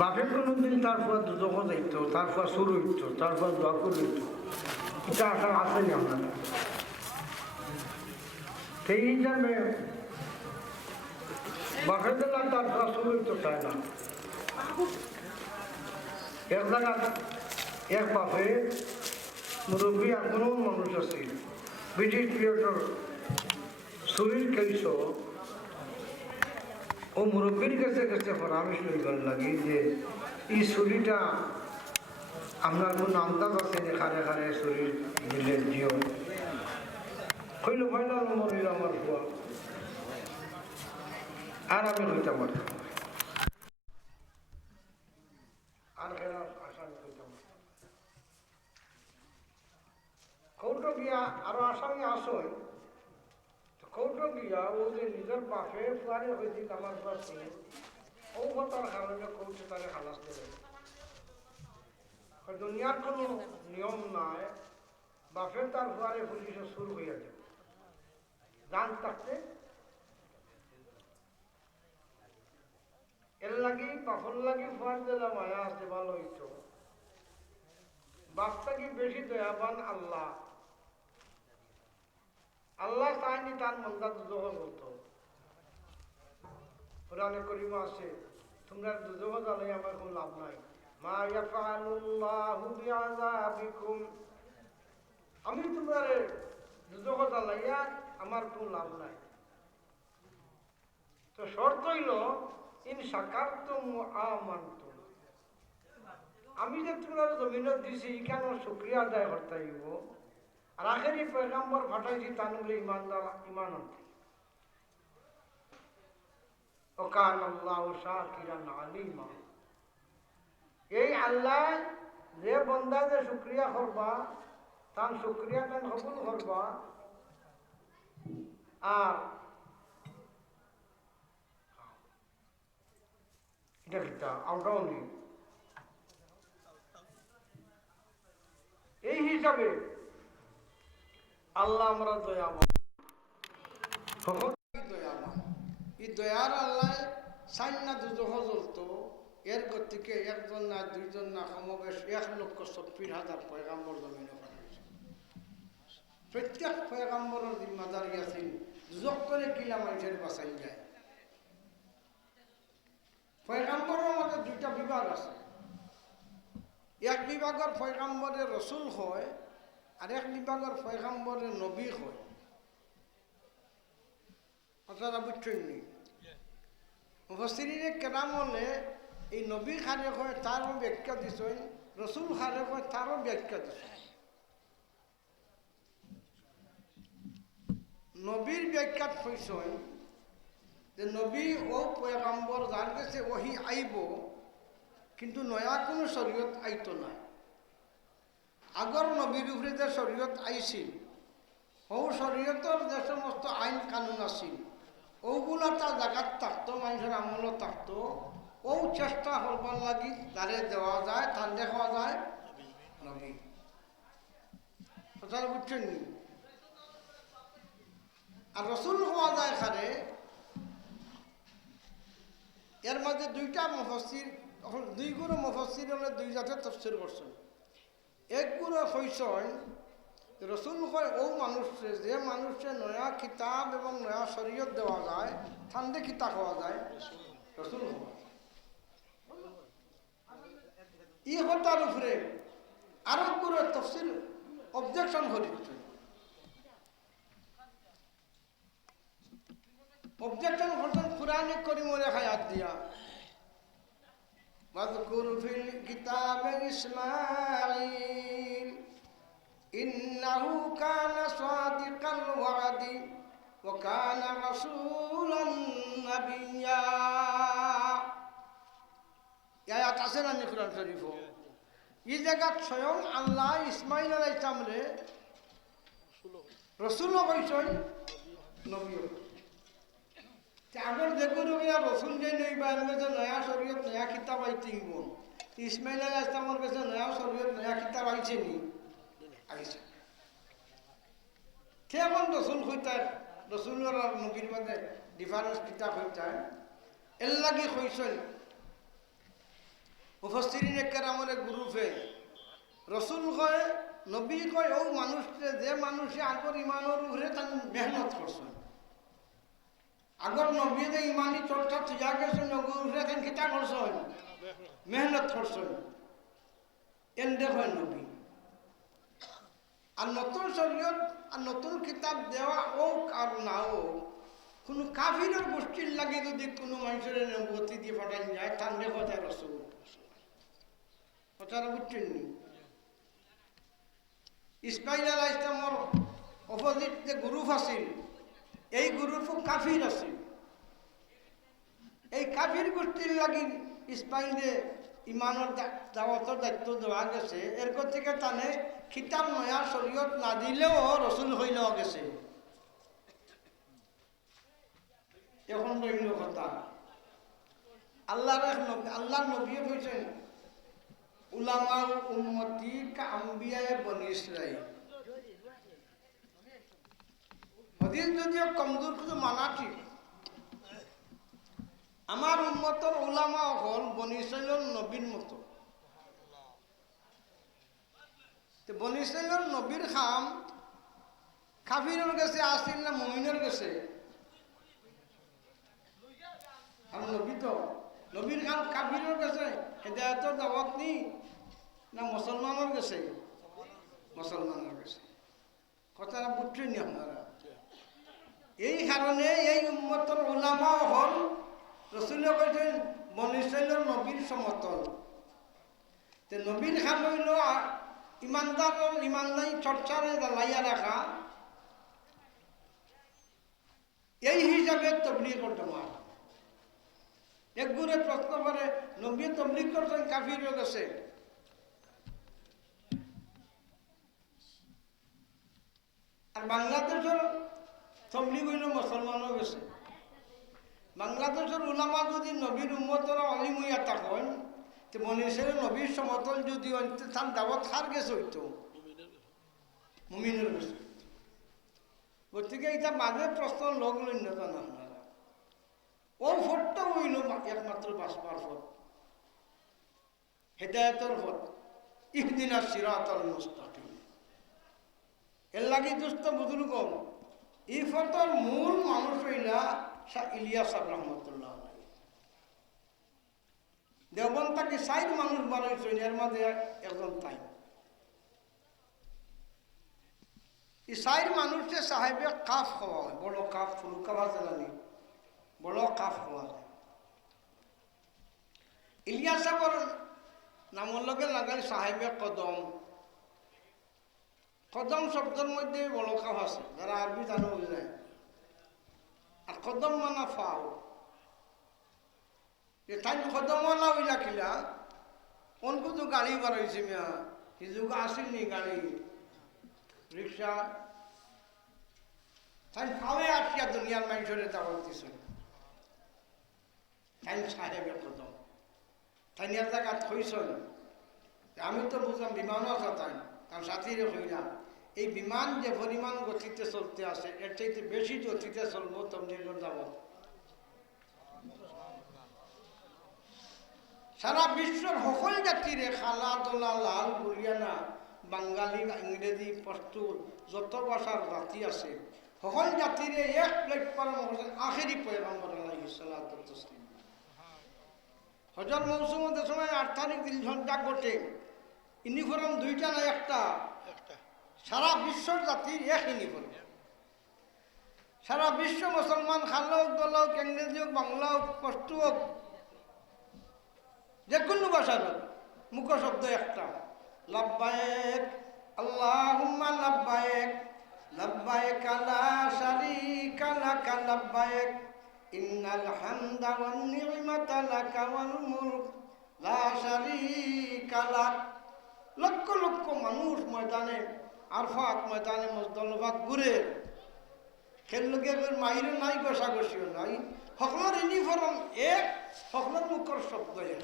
বাপে কোনোদিন তারপর দুদক যাইত, তারপর শুরু হইত, তারপর দোয়া করে হইত, এটা আশা আসেনি আপনার। সেই হিসাবে বাপের বেলা তারপর শুরু হইত চায় না। এক জায়গা এক বাপে মুরব্বী এখনও মানুষ আছে, ব্রিটিশ পিরিয়ডের শরীর খেয়েছ, ও মুরব্বীর কাছে কাছে পরামর্শ লইবার লাগি যে এই শরীরটা আপনার কোনো আন্দাজ আছে যে খারে খারে শরীর দিলে দিও কইল ভাইলা মরিল আমার ভুয়া আর আমি হইতে পারতাম আর খেলা আশা হইতাম কৌটো গিয়া আরো আসামি আসই কৌটো গিয়া ও যে নিজের বাপে ফুয়ারে হয়েছিল আমার পাশে ও কথার কারণে কৌটো তারে খালাস দেবে। দুনিয়ার কোনো নিয়ম নাই বাপে তার ফুয়ারে পুলিশে শুরু হইয়া যাবে জান থাকতে। এর লাগি বাপর লাগি ফুয়ার দিলে মায়া আছে ভালো হইত। বাপটা কি বেশি দয়াবান আল্লাহ, আল্লাহ চায়নি তার মনটা দুজহ বলতো। কোরআনে করিমা আছে তোমরা দুজহ জ্বালাই আমার কোনো লাভ নাই। মা ইয়াফআলুল্লাহু বিআযাবিকুম, আমি তোমার দুজহ জ্বালাইয়া আমার কোনো লাভ নাই। তো শর্ত হইল ইন শাকারতুম ওয়া আমানতুম, আমি যে তোমার জমিনত দিছি কেন শুকরিয়া আদায় করতে হইব। আর আখেরি পয়গাম্বর ফাটাইছি তানুলে ইমানদার ইমান আনতে। ওকান আল্লাহ শাকিরান আলিমা, এই আল্লাহ যে বন্দা যে শুকরিয়া করবা তার শুকরিয়া তান কবুল করবা। আর এটা কিতা আমরাও নেই। এই হিসাবে আল্লাহ আমরা দয়াবান, দয়াবান। এই দয়ার আল্লাহ সাইন্না দুজহ জ্বলত, এর গতিকে একজন না দুইজন না সমবেশ 1,40,000 পয়গাম্বর জমিনে পাঠাইছে। প্রত্যেক পয়গাম্বরের জিম্মাদারি আছিল দুজক করে কিলা মানুষের বাঁচাই যায়। পয়গাম্বরের মধ্যে দুইটা বিভাগ আছে, এক বিভাগের পয়গাম্বরে রসুল হয় আর এক বিভাগের পয়গাম্বরে নবী হয়। কথাটা বুঝছেন নি? মুফাসসিরিনে কেরাম হলে এই নবী খারে হয় তারও ব্যাখ্যা দিছেন, রসুল খারে হয় তারও ব্যাখ্যা দিছেন। নবীর ব্যাখ্যাত হইছেন যে নবী ও পয়গাম্বর যার কাছে ওহি আইব কিন্তু নয়া কোনো শরীয়ত আইতো না। আগর নবীর উপরে যে শরীয়ত আইছিল ও শরীয়তের যে সমস্ত আইন কানুন আছিল ওগুলা তার জায়গাত থাকতো, মানুষের আমলও থাকতো। ও চেষ্টা করবার লাগি তারে দেওয়া যায়, তার দেখা যায় নবী। কথা বুঝছেন নি? আর রসুল হওয়া যায় খারে এর মাঝে দুইটা মুফাসসির, দুই গুরু মুফাসসির হলে দুই জাতের তাফসীর করছেন। এক গুরু কইছেন রসুল হয় ও মানুষে যে মানুষে নয়া কিতাব এবং নয়া শরীয়ত দেওয়া যায় ঠান্ডে কিতাব হওয়া যায় রসুল হওয়া। ই হতার উপরে আরব গুরু তাফসীর অবজেকশন করিচ্ছে। অবজেকশন করছেন কুরআনে কারীমের আয়াত দিয়া, মাযকুর ফিল কিতাবে ইসমাঈল ইন্নাহু কানা সাদিকাল ওয়াদি ওয়া কানা রাসূলান নাবিয়্যা। আয়াত আছে না কুরআন শরীফ? এই জায়গা স্বয়ং আল্লাহ ইসমাঈল আলাইহিস সালামরে রাসূলও কইছেন নবীও। আগর দেখুন রসুল যে নেই বাইর কাছে নয়া শরীয়ত নয়া কিতাব আইতে হইব। ইসমাইল আলাইহিস সালামের কাছে নয়া শরীয়ত নয়া কিতাব আইছে নি? আইছে। কেমন রসুল হইতার রসুলের আর নবীর মধ্যে ডিফারেন্স কিতাব হইতার এর লাগি কইছেন মুফাসসিরিন কেরামরে গ্রুপে রসুল কয় নবী কয় ও মানুষকে যে মানুষে আগর ইমানের উপরে তার মেহনত করছেন আগর নবী যে ইমানি চর্চা থিয়া গেছেন নবীর উপরে তাই কিতা করছেন মেহনত করছেন এন্ডে হয় নবী আর নতুন শরীয়ত আর নতুন কিতাব দেওয়া হোক আর না হোক কোনো কাফিরের গোষ্ঠীর লাগে যদি কোনো মানুষের নবুয়তি দিয়ে পাঠান যায় তার কথা রসুল কথাটা বুঝছেন নি ইসমাইল আলাইহিস সালামের অপোজিট যে গ্রুপ আছিল এই গ্রুপও কাফির আছিল এই কাফির গোষ্ঠীর লাগি ইসমাইলে ইমানের দাওয়াতের দায়িত্ব দেওয়া গেছে এরপর থেকে তানে খিতাব নয়া শরীয়ত না দিলেও রসুল হইল গেছে এখন রইল কথা আল্লাহ নবী হয়েছেন উলামা উম্মতি কা আম্বিয়ায়ে বনি ইসরাইল হাদিস যদিও কমজোর কিন্তু মানা ঠিক আমার উম্মতের উলামা হল বনি ইসরাইলের নবীর মতো বনি ইসরাইলের নবীর খাম কাফিরের কাছে আসিল না মুমিনের কাছে আর নবী তো নবীর খাম কাফিরের কাছে হেদায়েতের দাওয়াত নি না মুসলমানের কাছে মুসলমানের কাছে কথাটা বুঝছেন নি আপনারা এই কারণে এই উম্মতের উলামা হল রসুলে বলছেন বনি ইসরাইলের নবীর সমতল তে নবীর খাম হইল ইমানদারি চর্চারে লাইয়া রাখা এই হিসাবে তবলিগ জমাত একগুরে প্রশ্ন করে নবী তবলিগ করছেন কাফির হয়ে গেছে আর বাংলাদেশের তবলিগ হইল মুসলমানও গেছে বাংলাদেশের উলামা যদি নবীর উম্মতরা অলিম হইয়া থাকেন তো বনি ইসরাইলের নবীর সমতল যদি তার দাওয়াত খার গেছে হইতো মুমিনের গেছে গতিকে এটা বাদে প্রশ্ন লোক লইন না আপনারা ও ভোটটা হইল একমাত্র বাসপার ভোট হেদায়েতের ভোট ইহদিনাস সিরাতাল মুস্তাকিম এর লাগি দুস্থ বুজুর্গ এই ফটোর মূল মানুষ হইলা শাহ ইলিয়াস রহমতুল্লাহ দেওবন তাকে 60 মানুষ বানাইছেন এর মধ্যে একজন তাই এই 60 মানুষে সাহেবে কাফ খাওয়া হয় বড় কাফ ফুলকাওয়া জ্বালানি বড় কাফ খাওয়া যায় ইলিয়াস সাহেবর নামের লগে লাগাই সাহেবে কদম কদম শব্দের মধ্যে বড় কাফ আছে যারা আরবি জানো বুঝায় আর কদম মানা ফাও তাই কদমওয়ালা হইলা কিলা অনকু তো গাড়ি বাড়াইছে মিয়া হিজুক আসেনি গাড়ি রিক্সা তাই ফাওয়ে আসিয়া দুনিয়ার মানুষের দাওয়াত দিছে তাই সাহেবে কদম তাই নিয়ার জায়গা থইছেন আমি তো বুঝলাম বিমানও আছে তাই কারণ সাথীরে হইলাম এই বিমান যে পরিমাণ গতিতে চলতে আসে এর চাইতে বেশি গতিতে চলবো তবলিগের দাওয়াত সারা বিশ্বের সকল জাতিরে খালা দোলা লাল হরিয়ানা বাঙালি ইংরেজি পশতু যত ভাষার জাতি আছে সকল জাতিরে এক প্ল্যাটফর্ম হচ্ছেন আখেরি পয়গম্বর আলাইহিস সালাতু ওয়াস তাসলিম হজর মৌসুমের সময় 8 তারিখ দিন ঝঞ্ঝা ঘটে ইউনিফর্ম দুইটা না একটা সারা বিশ্বর জাতির এক ইউনিফর্ম সারা বিশ্ব মুসলমান খালা হোক দোলা হোক ইংরেজি হোক বাংলা হোক পশতু হোক যে কোনো ভাষার মুখ শব্দ একটা লাব্বায়েক আল্লাহুম্মা লাব্বায়েক লাব্বায়েক লা শারীকা লাক লাব্বায়েক ইন্নাল হামদা ওয়ান নি'মাতা লাকা ওয়াল মুলক লা শারীকা লাক লক্ষ লক্ষ মানুষ ময়দানে আরফাত ময়দানে মুজদালিফা ঘুরে খেললোকে মাইরে নাই গোসাগোসিও নাই সকলের ইউনিফর্ম এক সকলের মুখর শব্দ এক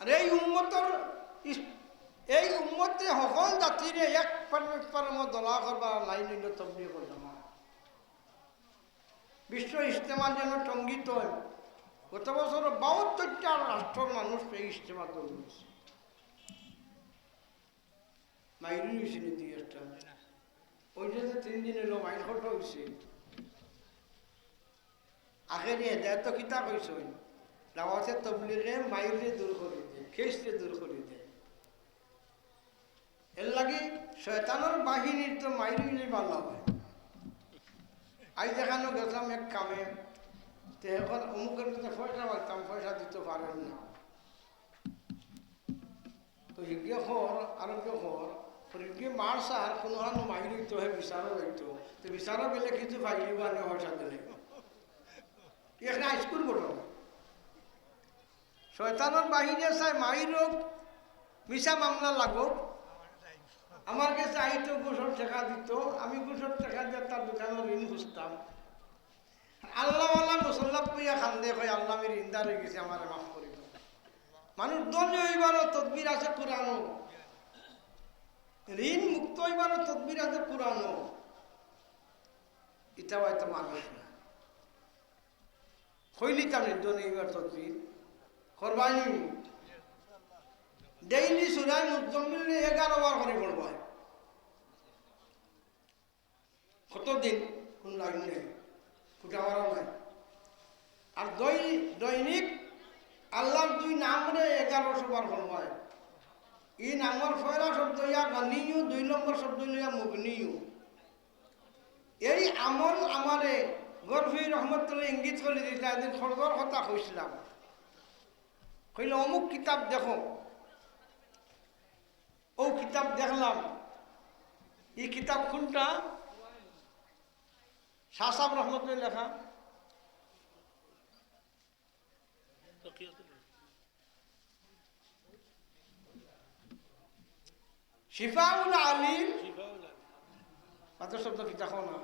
আর এই উম্মতে সকল জাতিরে এক প্ল্যাটফর্ম দলা করবার লাইন হইল তবলিগের জামাত বিশ্ব ইজতেমার যেন টঙ্গিত গত বছর 72টা রাষ্ট্রের মানুষ এই ইজতেমা করেছে। মাইরি হয়েছে নি 2-1টা, ওই যে 3 দিন এলো মাইন খট হয়েছে। আগে নিয়ে হেদায়ত কিতা কইছে, দাওয়াতে তবলিগে মাইরে দূর করে দেয়, খেসতে দূর করে দেয়। এর লাগে শয়তানের বাহিনীর তো মাইরিলে ভালো হয়। আজ দেখানো গেছিলাম এক কামে, তো এখন অমুকের কাছে পয়সা পাইতাম, পয়সা দিতে পারেন না, তো হিগে খর আর খর হিগে মার সার কোনো হানো মাইরি তো হে বিচারও হইতো, তো বিচারও বেলে কিছু ফাইলি বানে পয়সা দিলে এখানে হাইস্কুল বলো। শয়তানের বাহিনী চাই মাইরও মিশা মামলা লাগুক, আমার কাছে আইতো 200 টাকা দিত, আমি 200 টাকা দিয়ে তার দোকানের ঋণ খুঁজতাম। আল্লাহওয়ালা মুসল্লাপ কইয়া খান্দে কই আল্লাহ আমি ঋণদার হয়ে গেছি, আমার মাফ করি। মানুষ দলীয় হইবারও তদবির আছে কোরআনও, ঋণ মুক্ত হইবারও তদবির আছে কোরআনও, এটা হয়তো মানুষ না হইলিতাম নির্দন এইবার তদবির করবানি। ডেইলি সুরায় মুজাম্মিল 11 বার করে পড়ব, কতদিন কোন লাইন নেই, ফুটাওয়ারও নাই। আর দৈনিক আল্লাহর 2 নামরে 1100 বার পড়ব। এই নামের ফয়রা শব্দ ইয়া গানিয়ু, 2 নম্বর শব্দ ইয়া মুগনিয়ু। এই আমল আমারে গরফি রহমতুল্লাহ ইঙ্গিত করে দিয়েছিল। একদিন খরদর কথা কইছিলাম, কইলে অমুক কিতাব দেখো, ও কিতাব দেখলাম। এই কিতাব কোনটা? শাহ সাহেব রহমতুল্লাহ লেখা শিফাউল আলিম। মাত্র শব্দ কি দেখো না,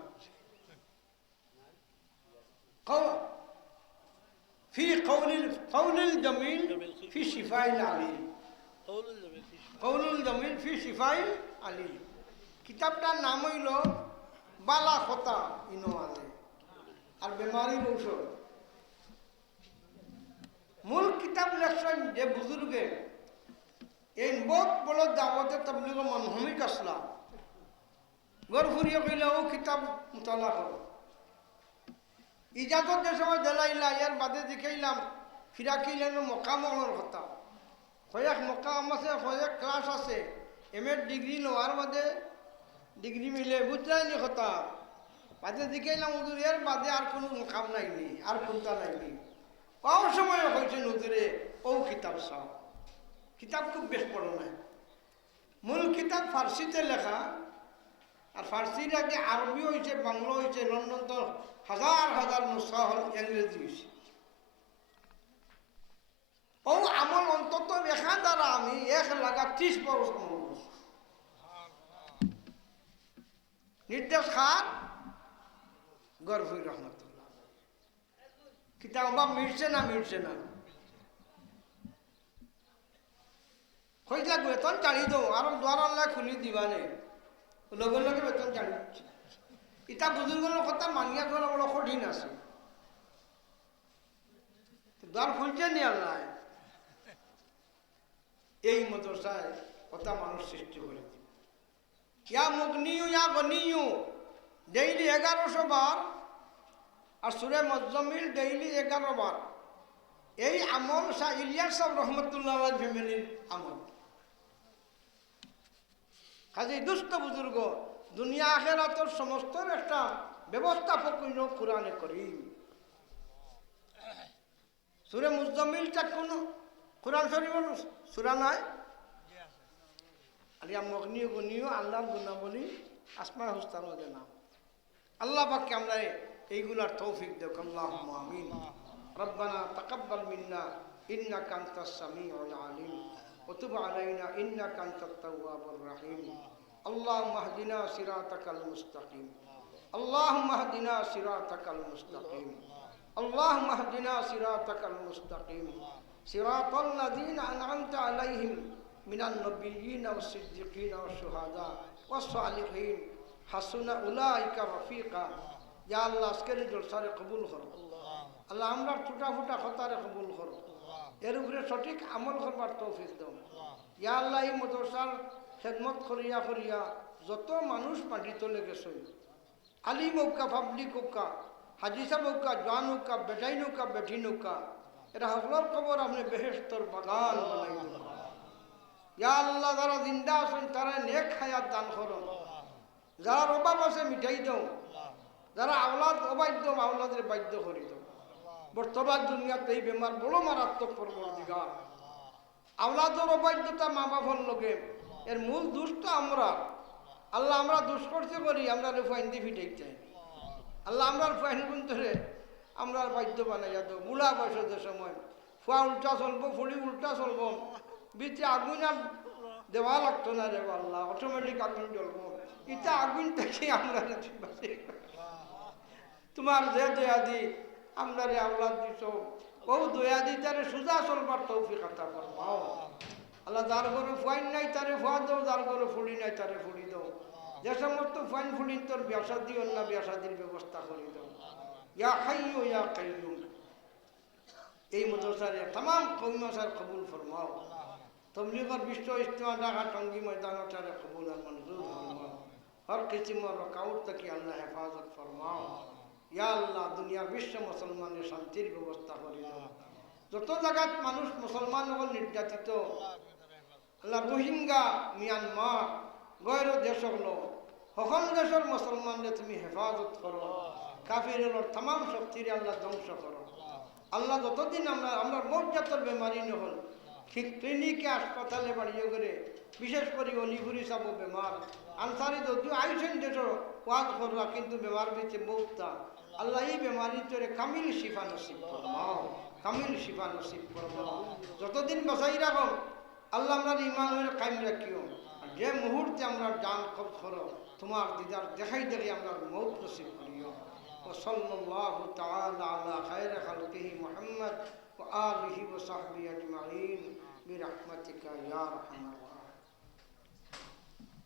في قول الجميل في شفاء العليل, قول الجميل في شفاء العليل। কিতাবটার নাম হইল বালা খতা ইনোয়ালে আর বেমারির ঔষধ। মূল কিতাব লেখছেন যে বুজুর্গে, এই বহুত বড় দাওয়াতে তাবলীগ মনহমিক আসলা, গর ফুরিয়ে কইলে ও কিতাব মুতালা করো। ইজাজত যে সময় দেলাইলা, ইয়ার বাদে দেখাইলাম ফিরাকিলেন মকামর কথা, কয়েক মকাম আছে, কয়েক ক্লাস আছে, এম.এ ডিগ্রি নেওয়ার বাদে ডিগ্রি মিলে বুঝলাইনি কথা, বাদে দেখাইলাম হুজুর এর বাদে আর কোনো মকাম নাইনি, আর কোনটা নাইনি। পাওয়ার সময় হয়েছে হুজুরে ও কিতাব চাও। কিতাব খুব বেশ পড়ো না, মূল কিতাব ফার্সিতে লেখা, আর ফার্সির আগে আরবি হয়েছে, বাংলা হয়েছে, লন্ডন তো হাজার হাজার নুসখা হল, ইংরেজি হয়েছে। ও আমল অন্তত লেখা দ্বারা আমি 1,30,000 বছর আমল করছি। নির্দেশ খান গরফি রহমতুল্লাহ। কিতাব বা মিটছে না হইলা বেতন চাড়ি দো, আর দ্বার আল্লাহ খুলি দিবানে, লগে লগে বেতন চাড়ি দিচ্ছে। ইটা বুজুর্গের কথা মানিয়া চলা বড় কঠিন আছে, দ্বার খুলছে নি আল্লাহ। এই মদরসায় কথা মানুষ সৃষ্টি করে দিবে। ইয়া মুগনিয়ু ইয়া গনিয়ু ডেইলি 1100 বার, আর সূরা মুজাম্মিল ডেইলি 11 বার। এই আমল শাহ ইলিয়াস সাহেব রহমতুল্লাহ ফ্যামিলির আমল। কাজে দুষ্ট বুজুর্গ দুনিয়া আখিরাতের সমস্ত একটা ব্যবস্থাপক হইল কোরআনে কারীম। সূরা মুজাম্মিলটা কোন কোরআন শরীফের সূরা নয়, আর ইয়া মুগনিয়ু গনিয়ু আল্লাহর গুণাবলী আসমায়ে হুসনার মধ্যে নাম। আল্লাহ পাককে আমরা এইগুলার তৌফিক দেখ, আল্লাহুম্মা আমিন। রব্বানা তাকাব্বাল মিন্না ইন্নাকা আনতাস সামিউল আলিম ওয়া তুব আলাইনা ইন্নাকা আনতাত তাওয়াবুর রহিম। আল্লাহুম্মা ইহদিনা সিরাতাকাল মুস্তাকিম, আল্লাহুম্মা ইহদিনা সিরাতাকাল মুস্তাকিম, আল্লাহুম্মা ইহদিনা সিরাতাকাল মুস্তাকিম, সিরাতাল লাযিনা আন'আমতা আলাইহিম মিনান নাবিয়্যিনা ওয়াস সিদ্দিকিনা ওয়াশ শুহাদা ওয়াস সালিহিন হাসুনা উলাইকা রাফিকা। ইয়া আল্লাহ আজকের জলসারে কবুল করো। আল্লাহ আমরা টুটা ফুটা খতারে কবুল করো, এর উপরে সঠিক আমল করবার তৌফিক দাও। ইয়া আল্লাহ এই মাদ্রাসার খেদমত করিয়া করিয়া যত মানুষ মাটিত লেগেছে, আলিম হোকা, পাবলিক হোকা, হাজি সাহেব হোকা, জওয়ান হোকা, বেটাইন হোকা, বেঠিন হোকা, এটা সকলের খবর আপনি বেহেশতর বাগান বানাই দেন। ইয়া আল্লাহ যারা জিন্দা আছেন তারা নেক হায়াত দান করো, যারা অভাব আছে মিটাই দাও, যারা আওলাদ অবাধ্য আওলাদের বাধ্য করি দাও। বর্তমান দুনিয়াতে এই বেমার বড় মারাত্মক পরবর্তীকার। আওলাদের অবাধ্যতা মা বাবার লোকে এর মূল দুষ্ট আমরা। আল্লাহ আমরা দুষ্কর্ষ করি, আমরা ফাইন্দি ফিটাই চাই। আল্লাহ আমরা ফাইন ধরে আমরা বাধ্য বানাইয়া দেবো। বুড়া বয়সের সময় ফুয়া উল্টা চলবো, ফুড়ি উল্টা চলবো, বিচে আগুন আর দেওয়া লাগতো না রে আল্লাহ, অটোমেটিক আগুন জ্বলবো। ইটা আগুন থেকে আমরা তোমার যে দয়াদি আমরা রে আওলাদ দিছ, ও দয়াদি তারে সুজা চলবার তৌফিক আতা ফরমাও। আল্লাহ যার ঘরে ফাইন নাই তারে ফুয়া দাও, যার ঘরে ফুড়ি নাই তারে ফুড়ি দাও। যে সমস্ত ফাইন ফুড়ি তোর ব্যবসা দিও না, ব্যবসাদির ব্যবস্থা করে দাও। ইয়া হাইয়ু ইয়া কাইয়ুম এই মাদ্রাসার तमाम কওমিয়ার কবুল ফরমাও। তবলিগের বিশ্ব ইজতিমা ঢাকা টঙ্গী ময়দানটারে কবুল আর মঞ্জুর ফরমাও। হর কিসিমের রকাউট থেকে আল্লাহ হেফাজত ফরমাও। ইয়া আল্লাহ দুনিয়ার বিশ্ব মুসলমানের শান্তির ব্যবস্থা করে দাও। যত জায়গাত মানুষ মুসলমান হল নির্যাতিত, আল্লাহ রোহিঙ্গা, মিয়ানমার, গৈর দেশ হলো সকল দেশের মুসলমানদের তুমি হেফাজত করো। কাফিরের तमाम শক্তির আল্লাহ ধ্বংস করো। আল্লাহ যতদিন আমরা মৌজাতর বেমারি নহল, ঠিক ক্লিনিকে হাসপাতালে বাড়িয়ে করে বিশেষ করে অলিগুড়ি চাবো বেমার আনসারি যদিও আইসেন দেশ ওয়াজ করবা, কিন্তু বেমার বেঁচে বহুতা। আল্লাহ এই বেমারি তোরে কামিল শিফা নসিব ফরমাও, কামিল শিফা নসিব ফরমাও। যতদিন বাঁচাই রাখো আল্লাহ আমরা ইমানের কায়েম রাখিও। যে মুহূর্তে আমরা জান খব করো তোমার দিদার দেখাই দেখে আমরা মৌত নসিব করিও। ওসল্লাল্লাহু তাআলা আলা খায়রি খালকিহি মুহাম্মদ ওয়া আলিহি ওয়া সাহবিহি আজমাইন বিরহমাতিকা ইয়া আরহামার রাহিমিন।